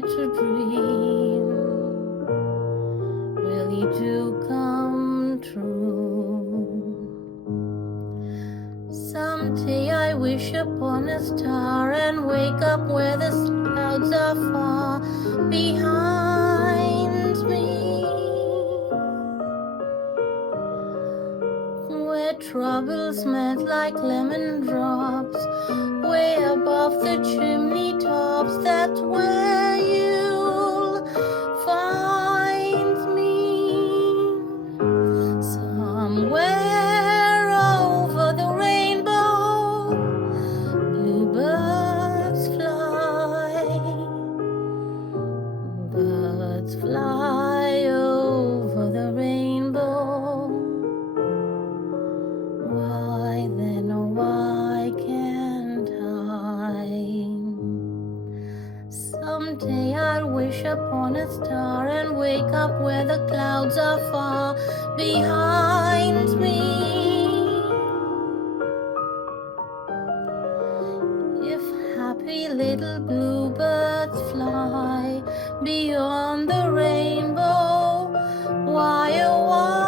dare to dream really do come true. Someday I wish upon a star and wake up where the clouds are far behind me, where troubles melt like lemon drops way above the chimney tops. That's where you'll find me, somewhere over the rainbow. Bluebirds fly over the rainbow. Why then, oh why can't I? Someday I'll wish upon a star and wake up where the clouds are far behind me. If happy little bluebirds fly beyond the rainbow, why oh why